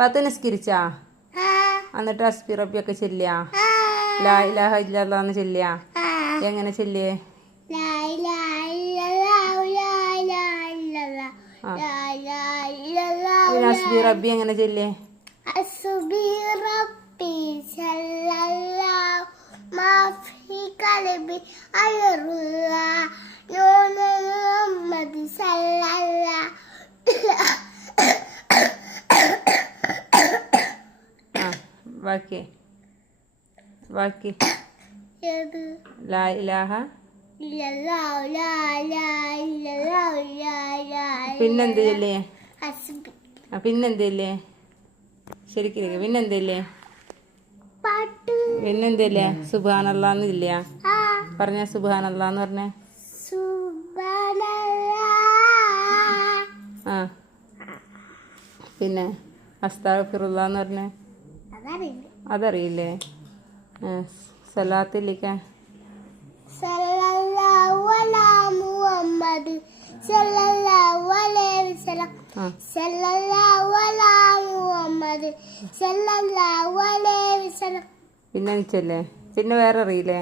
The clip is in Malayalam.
പത്ത് നിസ്കരിച്ചാ എന്നിട്ട് ഹസ്ബി റബ്ബിയൊക്കെ ചെല്ലിയാ ലാ ഇലാഹ ഇല്ലല്ലാഹ് ചെല്ലിയാ എങ്ങനെ ചെല്ലിയേ ഹസ്ബി റബ്ബി എങ്ങനെ ചെല്ലിയേ ബാക്കി ബാക്കി ലാ ഇലാഹ പിന്നെന്ത് ചെല്ലേ പിന്നെന്തല്ലേ ശരിക്കും പിന്നെന്തല്ലേ പിന്നെന്തല്ലേ സുബ്ഹാനല്ലാഹ് ഇല്ല പറഞ്ഞ സുബ്ഹാനല്ലാഹ് പറഞ്ഞേ ആ പിന്നെ അസ്തഗ്ഫിറുല്ലാഹ് പറഞ്ഞേ അതറിയില്ലേ സലാത്തിലിക്ക പിന്നെ നിച്ചല്ലേ പിന്നെ വേറെ അറിയില്ലേ